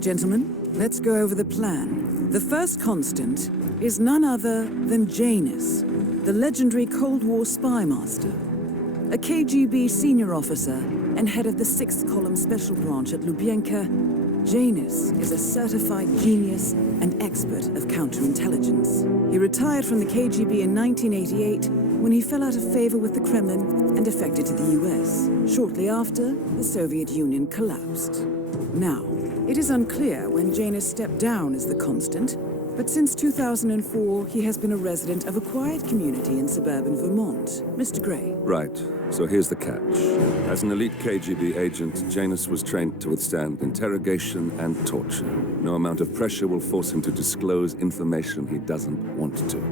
Gentlemen, let's go over the plan. The first constant is none other than Janus, the legendary Cold War spymaster. A KGB senior officer and head of the 6th Column Special Branch at Lubyanka, Janus is a certified genius and expert of counterintelligence. He retired from the KGB in 1988 when he fell out of favor with the Kremlin and defected to the US. Shortly after, the Soviet Union collapsed. Now, it is unclear when Janus stepped down as the constant, but since 2004, he has been a resident of a quiet community in suburban Vermont. Mr. Gray. Right. So here's the catch. As an elite KGB agent, Janus was trained to withstand interrogation and torture. No amount of pressure will force him to disclose information he doesn't want to.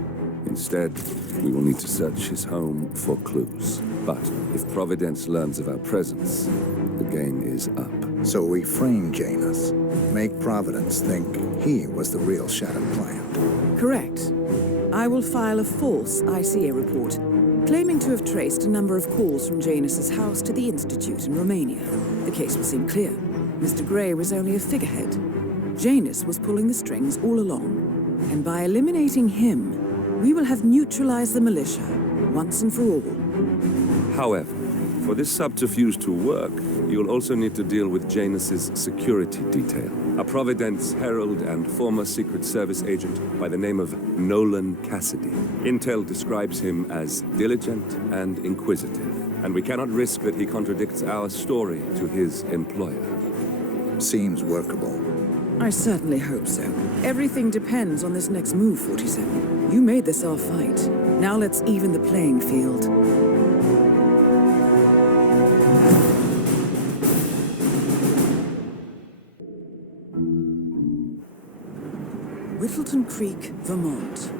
Instead, we will need to search his home for clues. But if Providence learns of our presence, the game is up. So we frame Janus, make Providence think he was the real shattered plant. Correct. I will file a false ICA report, claiming to have traced a number of calls from Janus's house to the Institute in Romania. The case will seem clear. Mr. Gray was only a figurehead. Janus was pulling the strings all along. And by eliminating him, we will have neutralized the militia, once and for all. However, for this subterfuge to work, you'll also need to deal with Janus's security detail. A Providence herald and former Secret Service agent by the name of Nolan Cassidy. Intel describes him as diligent and inquisitive, and we cannot risk that he contradicts our story to his employer. Seems workable. I certainly hope so. Everything depends on this next move, 47. You made this our fight. Now let's even the playing field. Whittleton Creek, Vermont.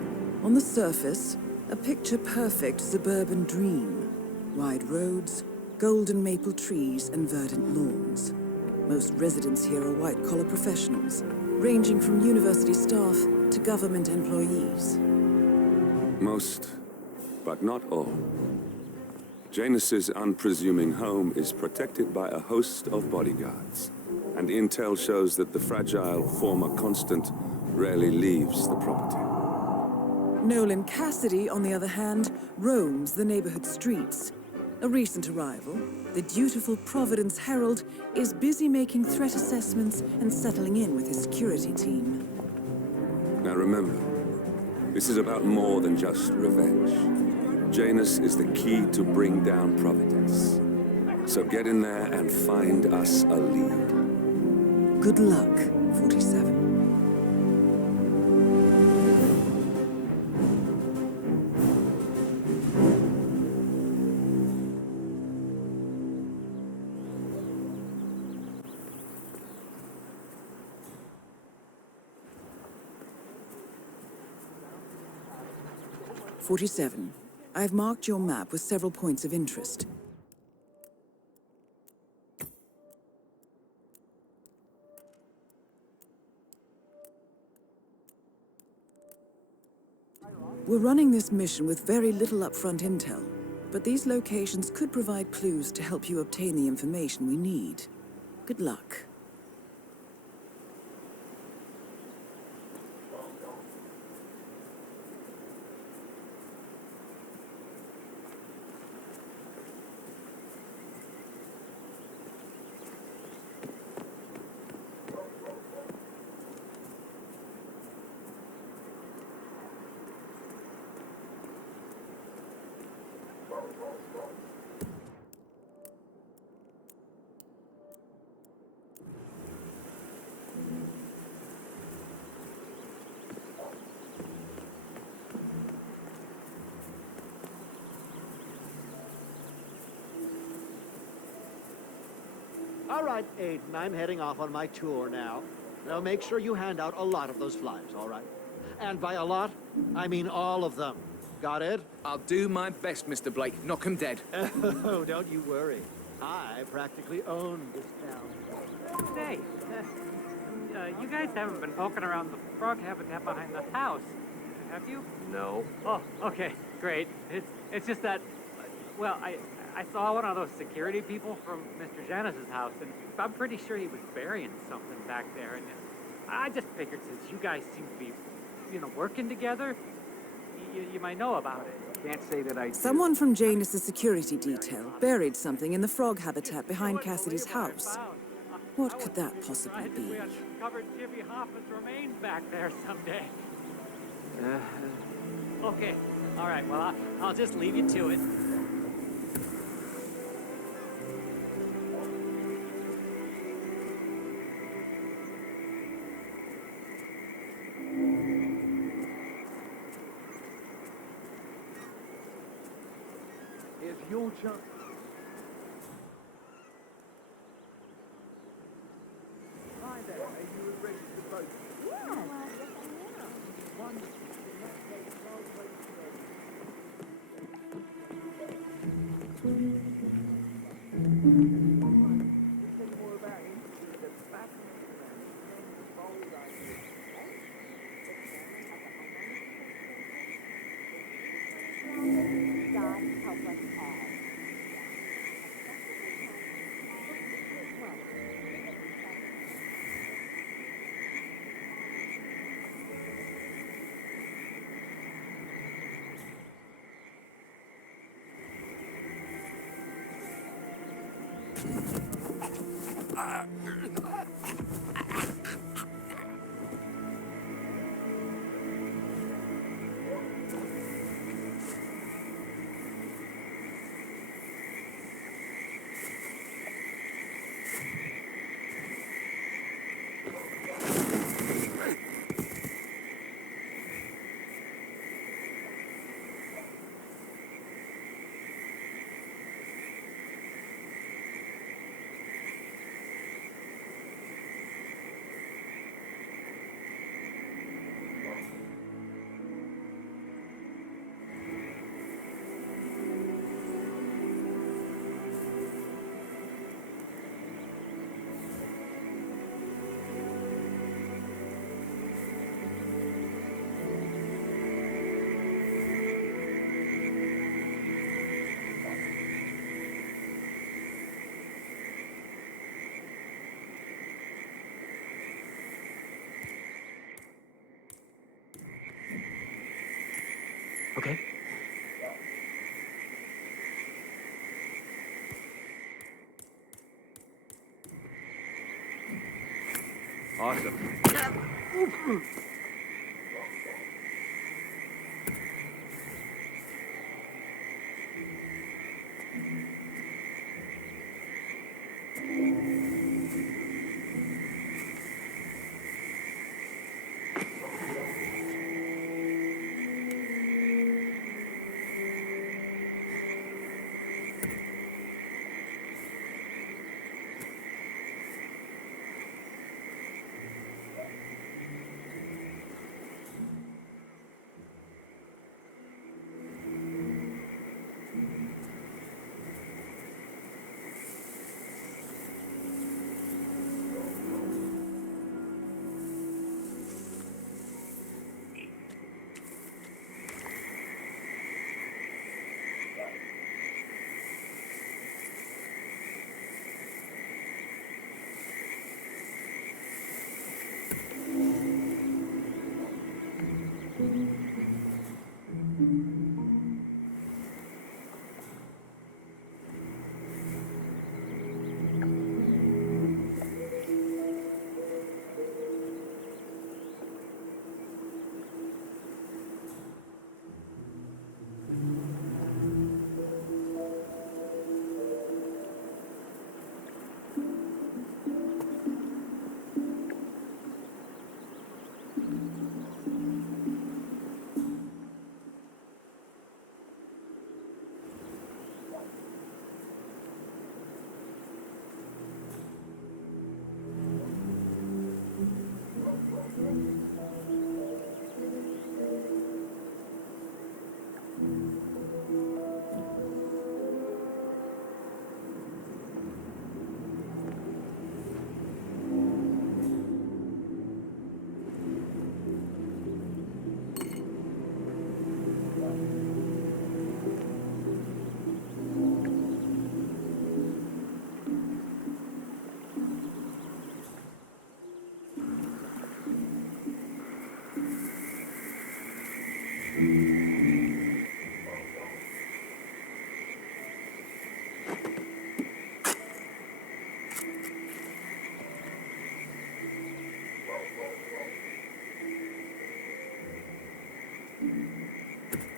On the surface, a picture-perfect suburban dream. Wide roads, golden maple trees, and verdant lawns. Most residents here are white-collar professionals, ranging from university staff to government employees. Most, but not all. Janus's unpresuming home is protected by a host of bodyguards, and intel shows that the fragile former constant rarely leaves the property. Nolan Cassidy, on the other hand, roams the neighborhood streets. A recent arrival, the dutiful Providence Herald is busy making threat assessments and settling in with his security team. Now remember, this is about more than just revenge. Janus is the key to bring down Providence. So get in there and find us a lead. Good luck, 47. I've marked your map with several points of interest. We're running this mission with very little upfront intel, but these locations could provide clues to help you obtain the information we need. Good luck. All right, Aiden, I'm heading off on my tour now. Now make sure you hand out a lot of those flyers, all right? And by a lot, I mean all of them. Got it? I'll do my best, Mr. Blake. Knock 'em dead. Oh, don't you worry. I practically own this town. Hey, you guys haven't been poking around the frog habitat behind the house, have you? No. Oh, okay, great. It's just that, well, I saw one of those security people from Mr. Janus's house, and I'm pretty sure he was burying something back there. And I just figured since you guys seem to be, working together, you might know about it. Can't say that I do. Someone from Janus's security detail buried something in the frog habitat behind You wouldn't Cassidy's believe what I house. found. What could that possibly Right, be? we uncovered Jimmy Hoffa's remains back there someday. Okay, all right, well, I'll just leave you to it. Here's your chance. Hi there, are you a registered voter? Yeah, well, yes, I am. Wonderful. In that case, I'll wait Tell you more about him. The back of the man. His name is Bold Idea. God help us all. Okay. Awesome.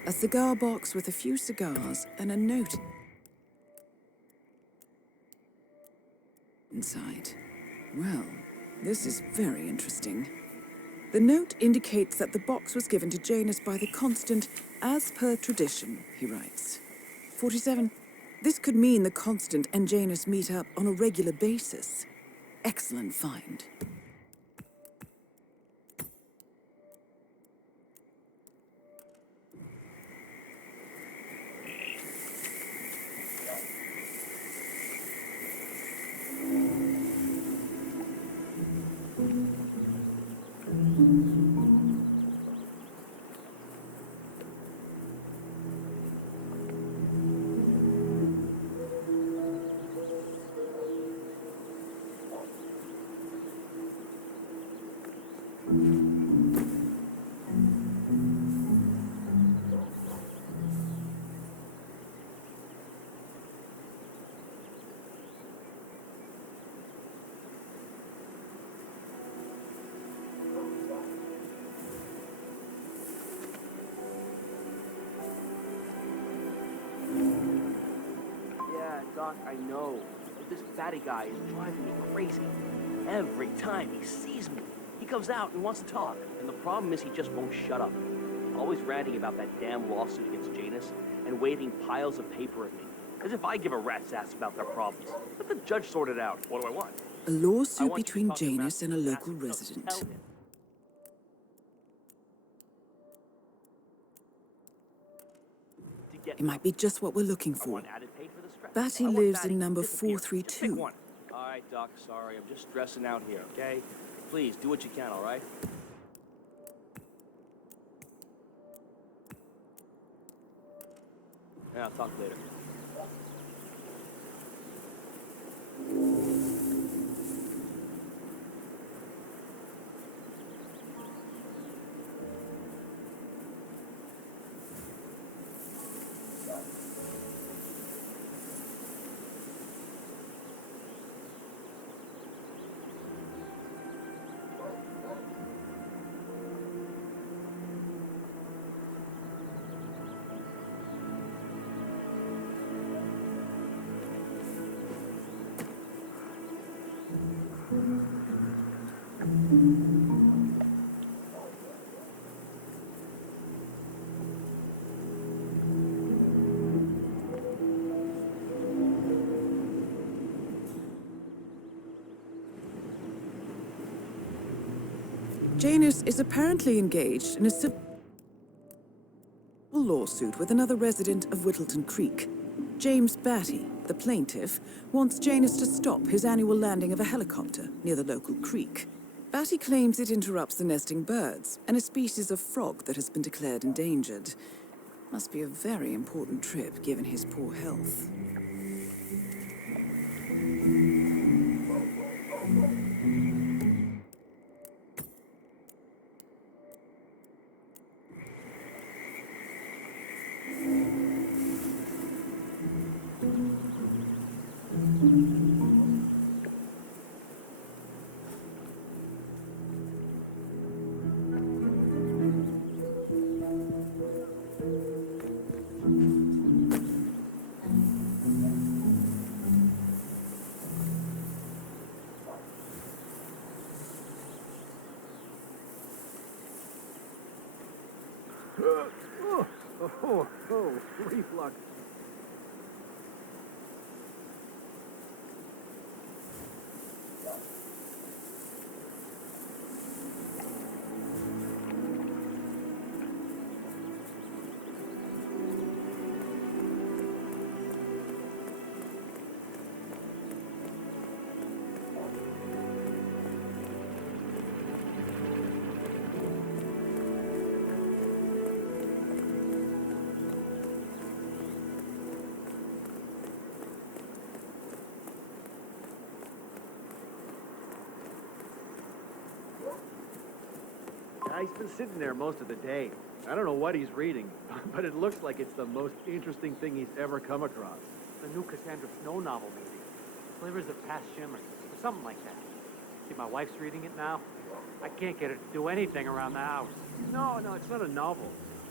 A cigar box with a few cigars and a note inside. Well, this is very interesting. The note indicates that the box was given to Janus by the Constant as per tradition, he writes. 47. This could mean the Constant and Janus meet up on a regular basis. Excellent find. Doc, I know. But this fatty guy is driving me crazy. Every time he sees me, he comes out and wants to talk. And the problem is he just won't shut up. Always ranting about that damn lawsuit against Janus and waving piles of paper at me. As if I give a rat's ass about their problems. Let the judge sort it out. What do I want? A lawsuit between Janus and a local resident. It might be just what we're looking for. Batty lives in number 432. All right, Doc, sorry. I'm just stressing out here, okay? Please, do what you can, all right? Yeah, I'll talk later. Janus is apparently engaged in a civil lawsuit with another resident of Whittleton Creek. James Batty, the plaintiff, wants Janus to stop his annual landing of a helicopter near the local creek. Batty claims it interrupts the nesting birds and a species of frog that has been declared endangered. Must be a very important trip given his poor health. Reflux. He's been sitting there most of the day. I don't know what he's reading, but it looks like it's the most interesting thing he's ever come across. The new Cassandra Snow novel, maybe. Flavors of Past Shimmer, or something like that. See, my wife's reading it now. I can't get her to do anything around the house. No, it's not a novel.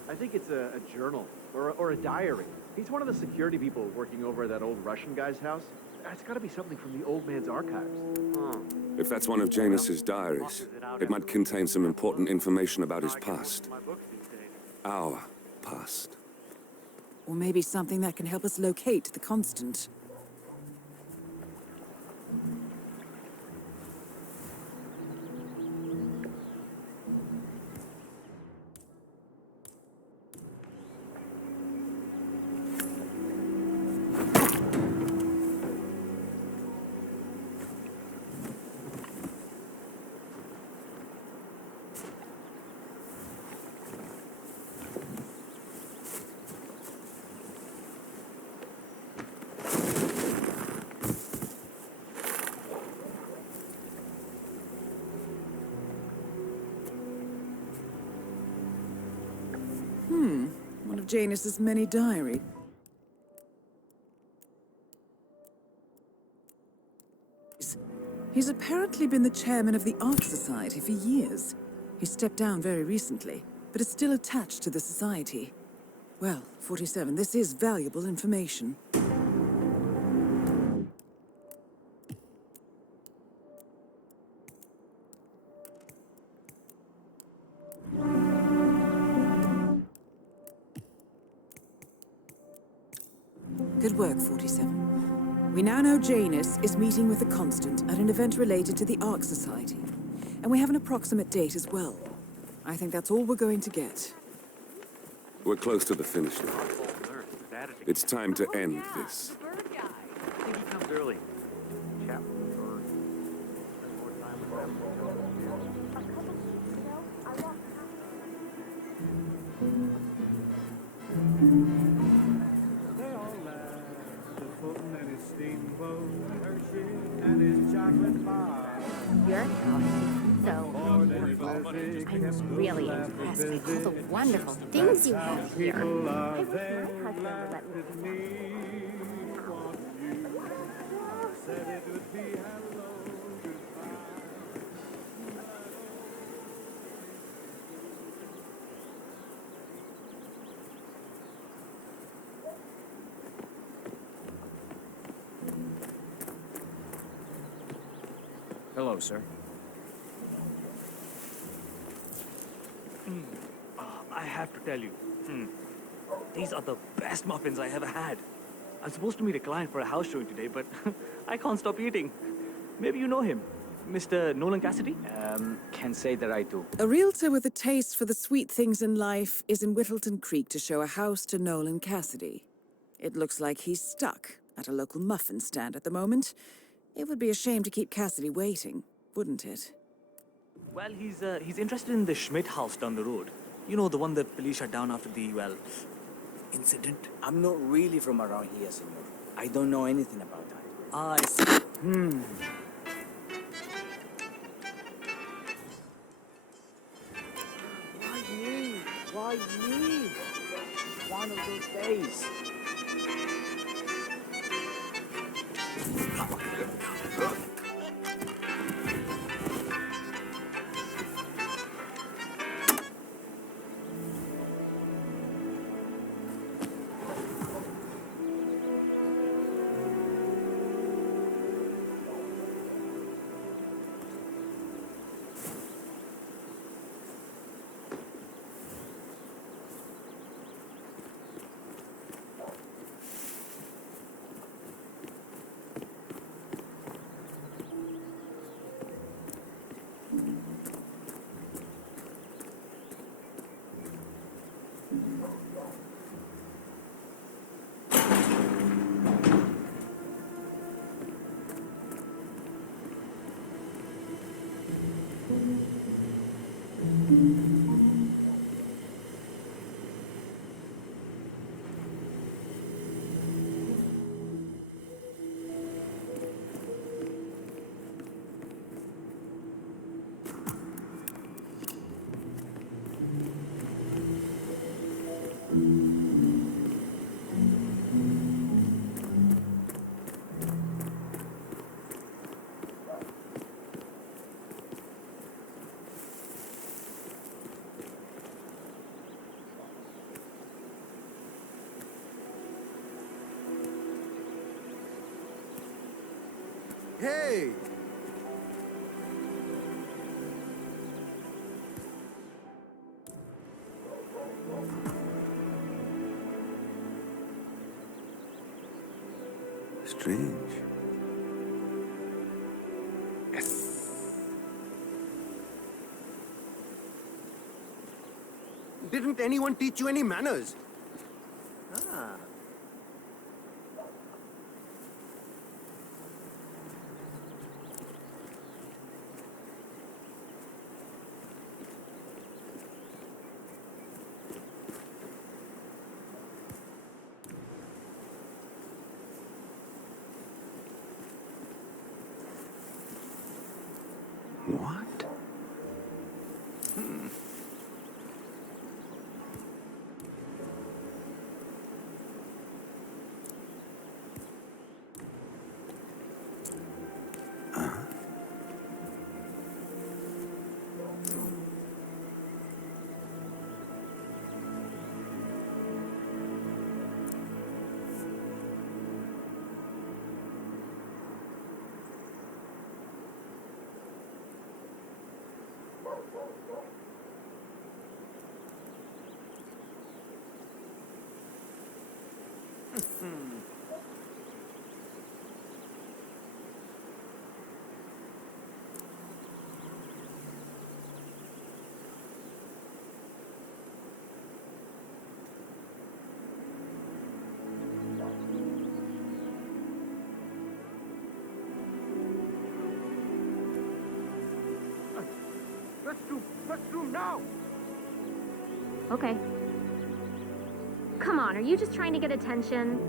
I think it's a journal or a diary. He's one of the security people working over at that old Russian guy's house. It's got to be something from the old man's archives. If that's one of Janus's diaries, it might contain some important information about his past. Our past. Or maybe something that can help us locate the constant. One of Janus's many diaries. He's apparently been the chairman of the Art Society for years. He stepped down very recently, but is still attached to the society. Well, 47, this is valuable information. Good work, 47. We now know Janus is meeting with the Constant at an event related to the Ark Society. And we have an approximate date as well. I think that's all we're going to get. We're close to the finish line. It's time to end this. I think he comes early. Chat with the bird. Spend more time with them. A couple weeks ago, I walked They all laughed. The Fulton and his steamboat, Hershey and his chocolate bar. your house is so wonderful. I'm really impressed by all the wonderful things you have here. People I are wish my there husband would let me with do me. that. Want you. Said it would be hello, goodbye. Hello, sir. I have to tell you, these are the best muffins I ever had. I'm supposed to meet a client for a house showing today, but I can't stop eating. Maybe you know him, Mr. Nolan Cassidy? Can't say that I do. A realtor with a taste for the sweet things in life is in Whittleton Creek to show a house to Nolan Cassidy. It looks like he's stuck at a local muffin stand at the moment. It would be a shame to keep Cassidy waiting, wouldn't it? Well, he's interested in the Schmidt house down the road. You know, the one that police shut down after the, well, incident. I'm not really from around here, senor. I don't know anything about that. I see. Why me? Why me? One of those days. Hey! Strange. Didn't anyone teach you any manners? Ah. What? Restroom now! Okay. Come on, are you just trying to get attention?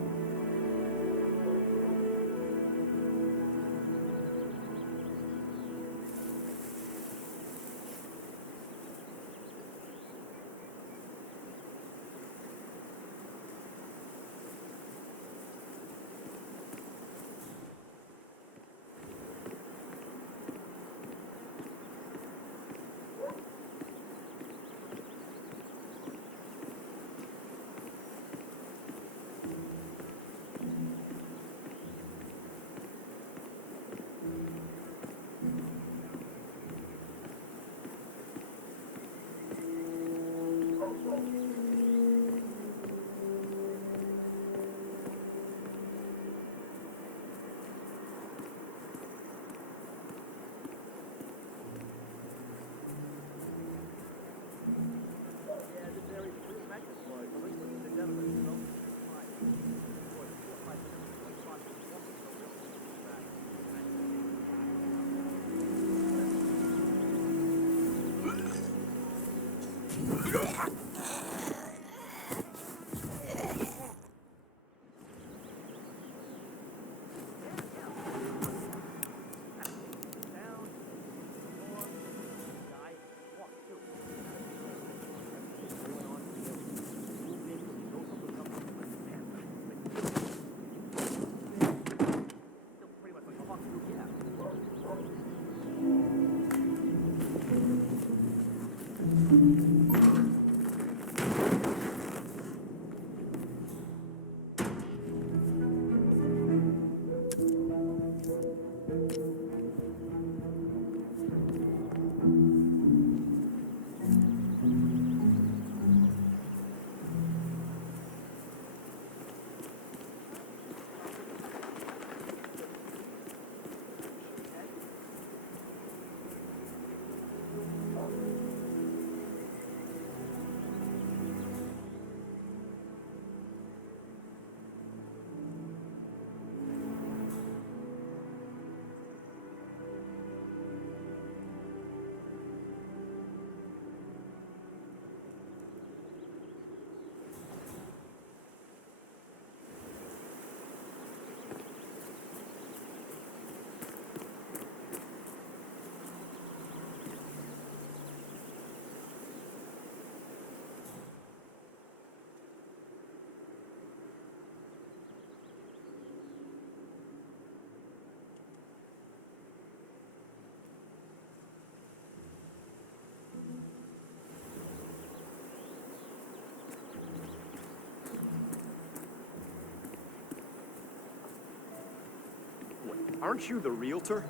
Aren't you the realtor?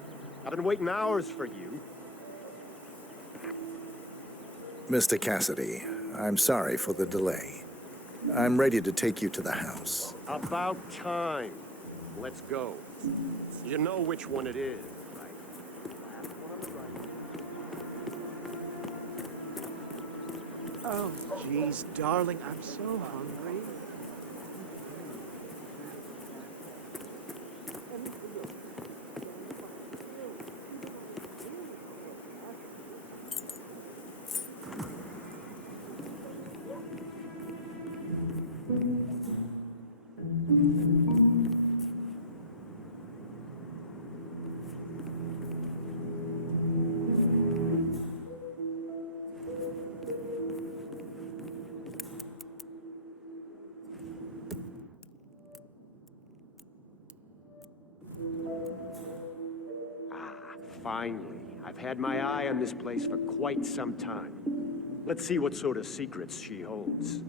I've been waiting hours for you. Mr. Cassidy, I'm sorry for the delay. I'm ready to take you to the house. About time. Let's go. You know which one it is, right? Oh, geez, darling, I'm so hungry. Finally. I've had my eye on this place for quite some time. Let's see what sort of secrets she holds.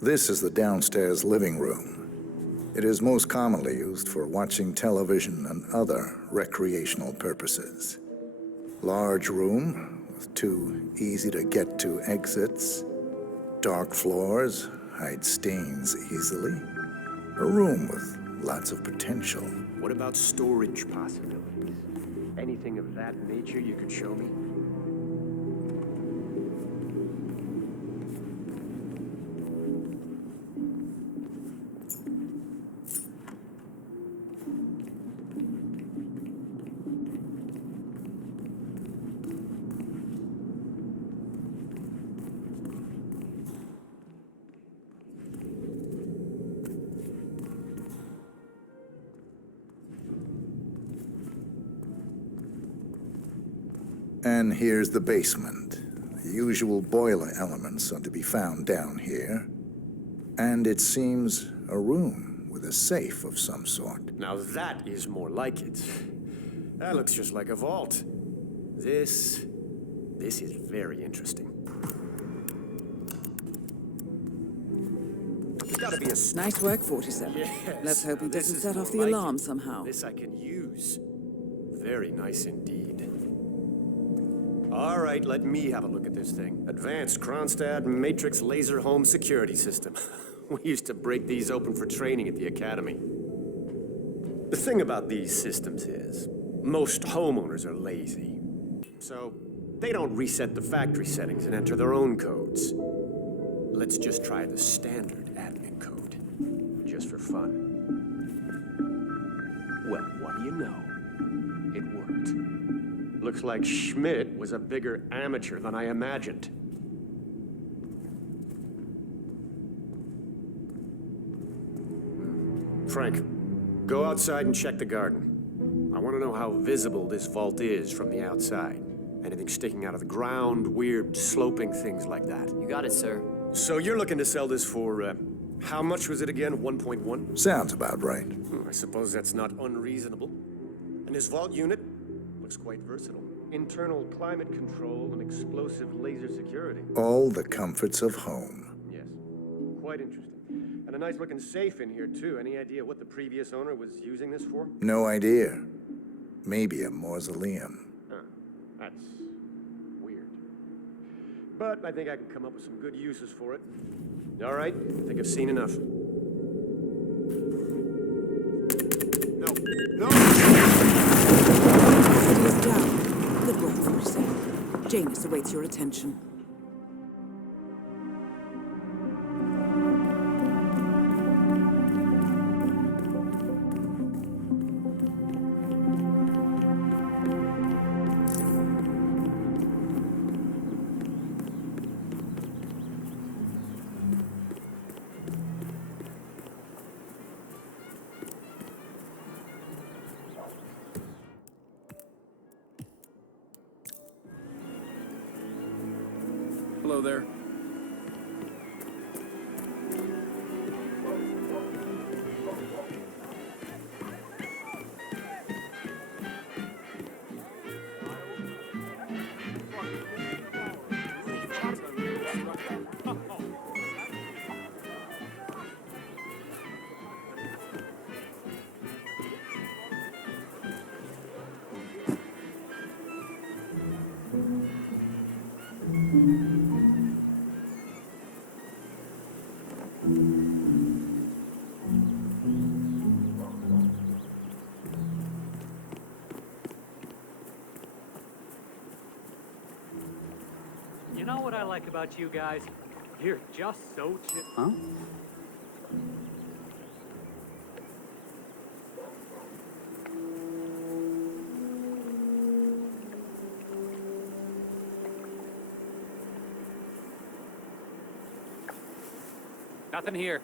This is the downstairs living room. It is most commonly used for watching television and other recreational purposes. Large room with 2 easy-to-get-to exits. Dark floors hide stains easily. A room with lots of potential. What about storage possibilities? Anything of that nature you could show me? And here's the basement. The usual boiler elements are to be found down here. And it seems a room with a safe of some sort. Now that is more like it. That looks just like a vault. This is very interesting. There's gotta be a... Nice work, 47. Yes. Let's hope he Now, this doesn't is set more off the like alarm it. somehow. This I can use. Very nice indeed. All right, let me have a look at this thing. Advanced Kronstadt Matrix Laser Home Security System. We used to break these open for training at the academy. The thing about these systems is, most homeowners are lazy. So, they don't reset the factory settings and enter their own codes. Let's just try the standard admin code, just for fun. Well, what do you know? It worked. Looks like Schmidt was a bigger amateur than I imagined. Frank, go outside and check the garden. I want to know how visible this vault is from the outside. Anything sticking out of the ground, weird sloping things like that. You got it, sir. So you're looking to sell this for, how much was it again? 1.1? Sounds about right. I suppose that's not unreasonable. And this vault unit looks quite versatile. Internal climate control and explosive laser security. All the comforts of home. Yes, quite interesting. And a nice looking safe in here too. Any idea what the previous owner was using this for? No idea. Maybe a mausoleum. That's weird. But I think I can come up with some good uses for it. All right, I think I've seen enough. No. It is down. Good work, 47. Janus awaits your attention. Hello there. what I like about you guys? You're just so chill. Huh? Nothing here.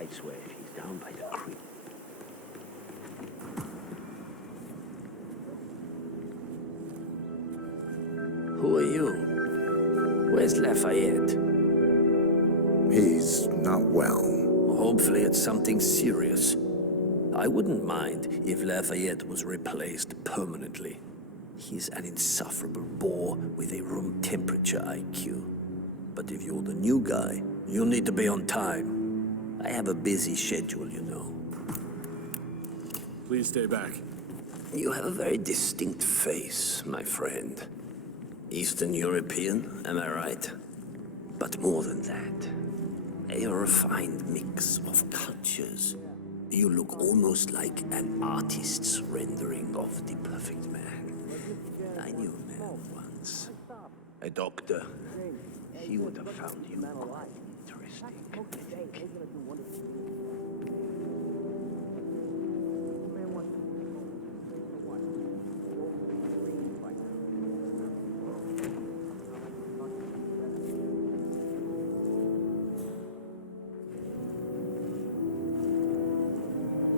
I swear, she's down by the creek. Who are you? Where's Lafayette? He's not well. Hopefully it's something serious. I wouldn't mind if Lafayette was replaced permanently. He's an insufferable bore with a room temperature IQ. But if you're the new guy, you'll need to be on time. I have a busy schedule, you know. Please stay back. You have a very distinct face, my friend. Eastern European, am I right? But more than that, a refined mix of cultures. You look almost like an artist's rendering of the perfect man. I knew a man once. A doctor. He would have found you interesting, I think.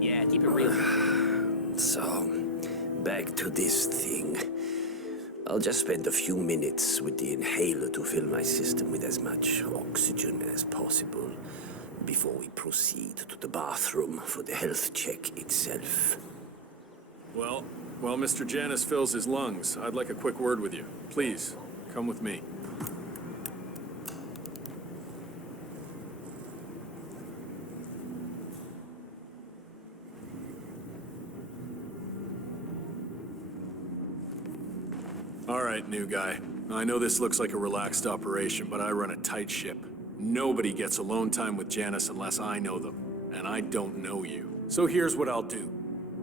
Yeah, keep it real. So, back to this thing. I'll just spend a few minutes with the inhaler to fill my system with as much oxygen as possible before we proceed to the bathroom for the health check itself. Well, while Mr. Janus fills his lungs, I'd like a quick word with you. Please, come with me. All right, new guy. I know this looks like a relaxed operation, but I run a tight ship. Nobody gets alone time with Janus unless I know them, and I don't know you. So here's what I'll do.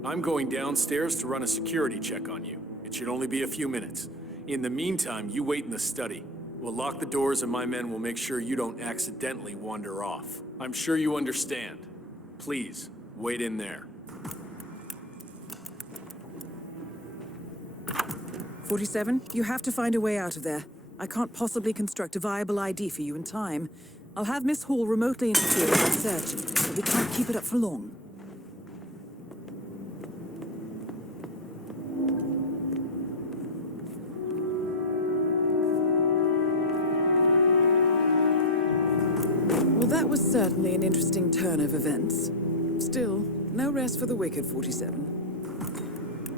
I'm going downstairs to run a security check on you. It should only be a few minutes. In the meantime, you wait in the study. We'll lock the doors and my men will make sure you don't accidentally wander off. I'm sure you understand. Please, wait in there. 47, you have to find a way out of there. I can't possibly construct a viable ID for you in time. I'll have Miss Hall remotely interfere with the search, but we can't keep it up for long. Well, that was certainly an interesting turn of events. Still, no rest for the wicked, 47.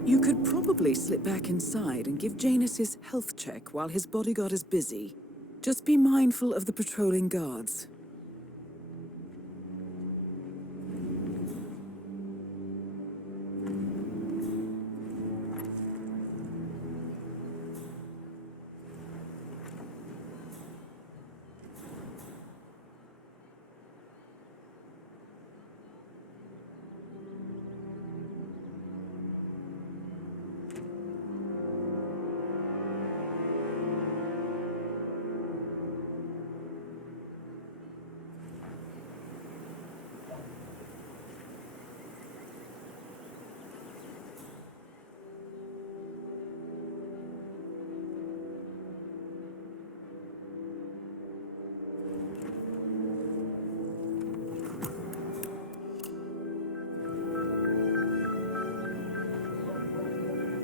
You could probably slip back inside and give Janus his health check while his bodyguard is busy. Just be mindful of the patrolling guards.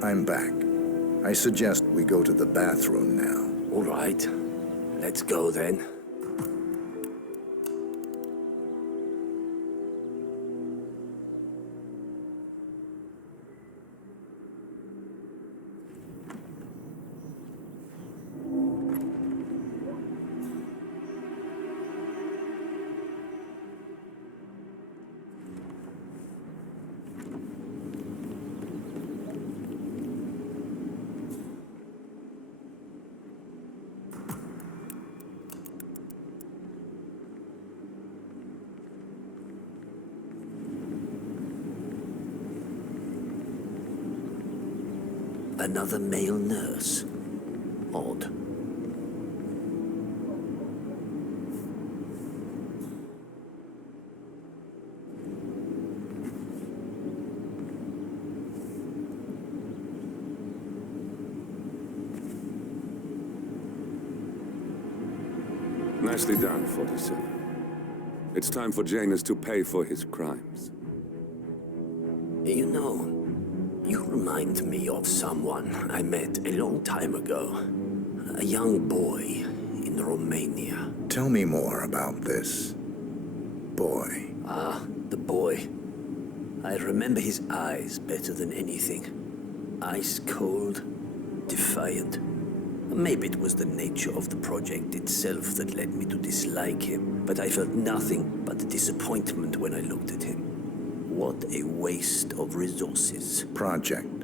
I'm back. I suggest we go to the bathroom now. All right. Let's go then. Another male nurse. Odd. Nicely done, 47. It's time for Janus to pay for his crimes. You know, you remind me of someone I met a long time ago. A young boy in Romania. Tell me more about this boy. Ah, the boy. I remember his eyes better than anything. Ice cold, defiant. Maybe it was the nature of the project itself that led me to dislike him, but I felt nothing but disappointment when I looked at him. What a waste of resources. Project?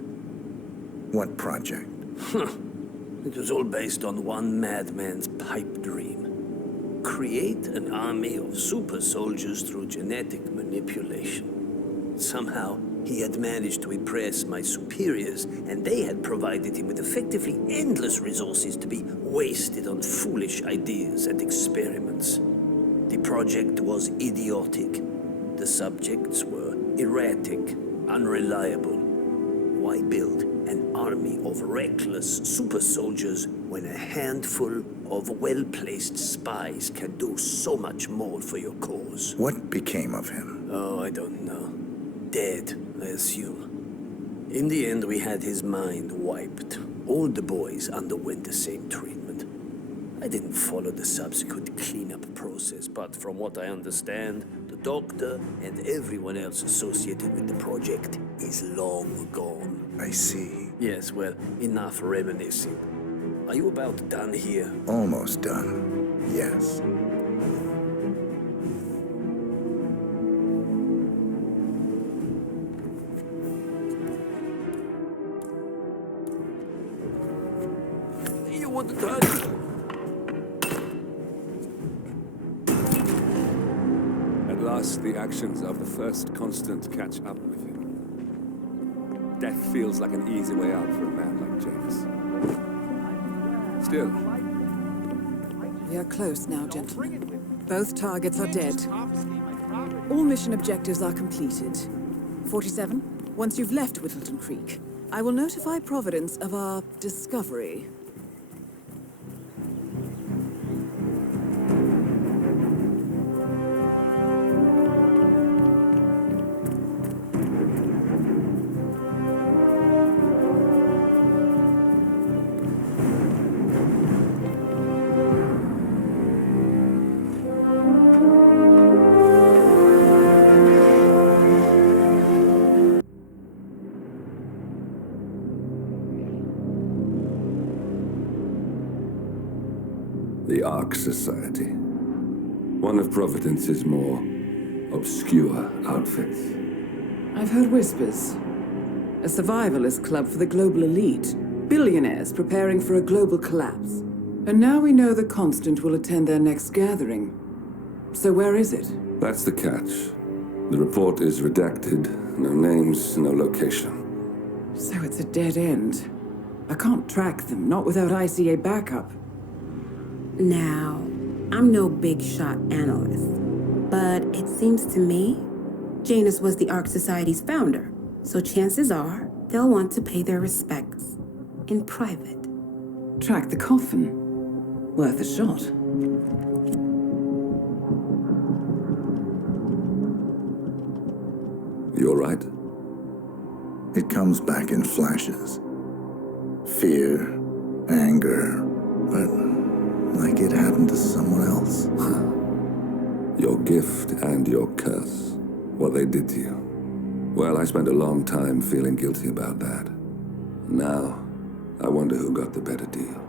What project? It was all based on one madman's pipe dream. Create an army of super soldiers through genetic manipulation. Somehow, he had managed to impress my superiors, and they had provided him with effectively endless resources to be wasted on foolish ideas and experiments. The project was idiotic. The subjects were erratic, unreliable. Why build an army of reckless super soldiers when a handful of well-placed spies can do so much more for your cause? What became of him? Oh, I don't know. Dead, I assume. In the end, we had his mind wiped. All the boys underwent the same treatment. I didn't follow the subsequent cleanup process, but from what I understand, the doctor and everyone else associated with the project is long gone. I see. Yes, well, enough reminiscing. Are you about done here? Almost done, yes. You want to touch? At last, the actions of the first constant catch up with him. Death feels like an easy way out for a man like Janus. Still. We are close now, gentlemen. Both targets are dead. All mission objectives are completed. 47, once you've left Whittleton Creek, I will notify Providence of our discovery. The Ark Society. One of Providence's more obscure outfits. I've heard whispers. A survivalist club for the global elite. Billionaires preparing for a global collapse. And now we know the Constant will attend their next gathering. So where is it? That's the catch. The report is redacted. No names, no location. So it's a dead end. I can't track them, not without ICA backup. Now, I'm no big shot analyst, but it seems to me Janus was the Ark Society's founder, so chances are they'll want to pay their respects in private. Track the coffin. Worth a shot. You all right? It comes back in flashes. fear, anger, but like it happened to someone else. Your gift and your curse. What they did to you. Well, I spent a long time feeling guilty about that. Now, I wonder who got the better deal.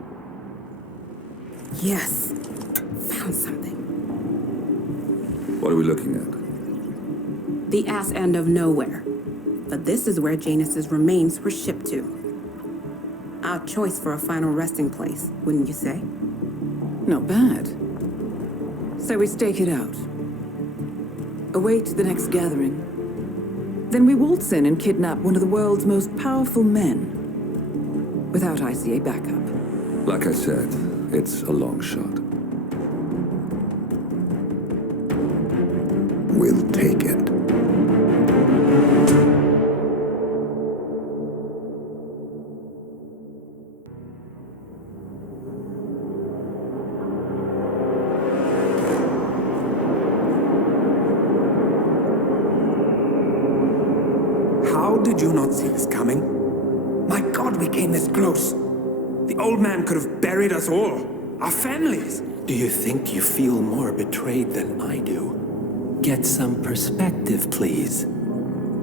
Yes. Found something. What are we looking at? The ass end of nowhere. But this is where Janus's remains were shipped to. Our choice for a final resting place, wouldn't you say? Not bad. So we stake it out. Await the next gathering. Then we waltz in and kidnap one of the world's most powerful men. Without ICA backup. Like I said, it's a long shot. We'll take it. How did you not see this coming? My God, we came this close. The old man could have buried us all. Our families. Do you think you feel more betrayed than I do? Get some perspective, please.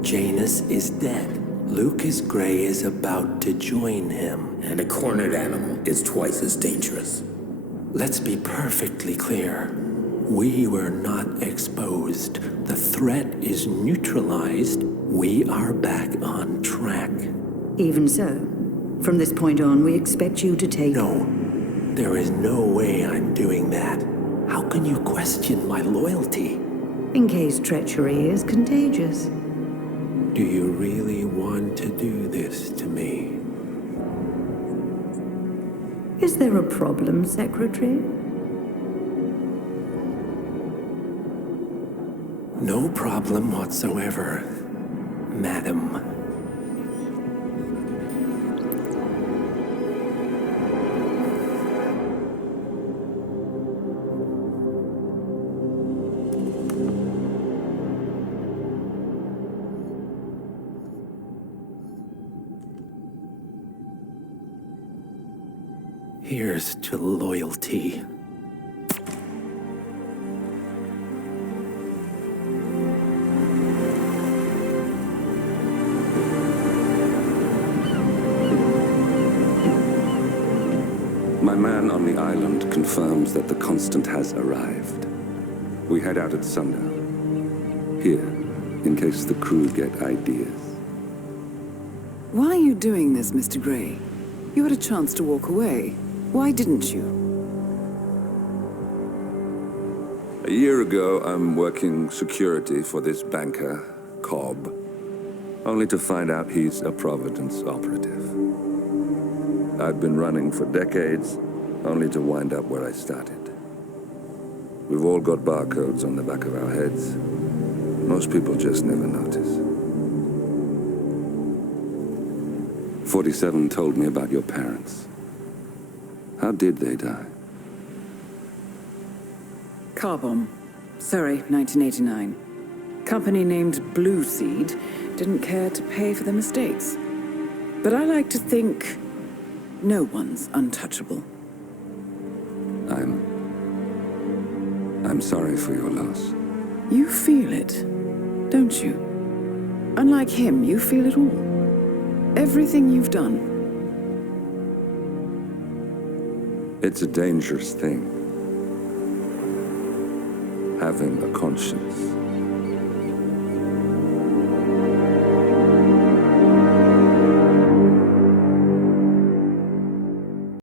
Janus is dead. Lucas Gray is about to join him. And a cornered animal is twice as dangerous. Let's be perfectly clear. We were not exposed. The threat is neutralized. We are back on track. Even so, from this point on, we expect you to take... No, there is no way I'm doing that. How can you question my loyalty? In case treachery is contagious. Do you really want to do this to me? Is there a problem, Secretary? No problem whatsoever, Madam. Here's to loyalty. My man on the island confirms that the Constant has arrived. We head out at sundown. Here, in case the crew get ideas. Why are you doing this, Mr. Gray? You had a chance to walk away. Why didn't you? A year ago, I'm working security for this banker, Cobb, only to find out he's a Providence operative. I've been running for decades, only to wind up where I started. We've all got barcodes on the back of our heads. Most people just never notice. 47 told me about your parents. How did they die? Car bomb. Surrey, 1989. Company named Blue Seed didn't care to pay for their mistakes. But I like to think no one's untouchable. I'm sorry for your loss. You feel it, don't you? Unlike him, you feel it all. Everything you've done. It's a dangerous thing. Having a conscience.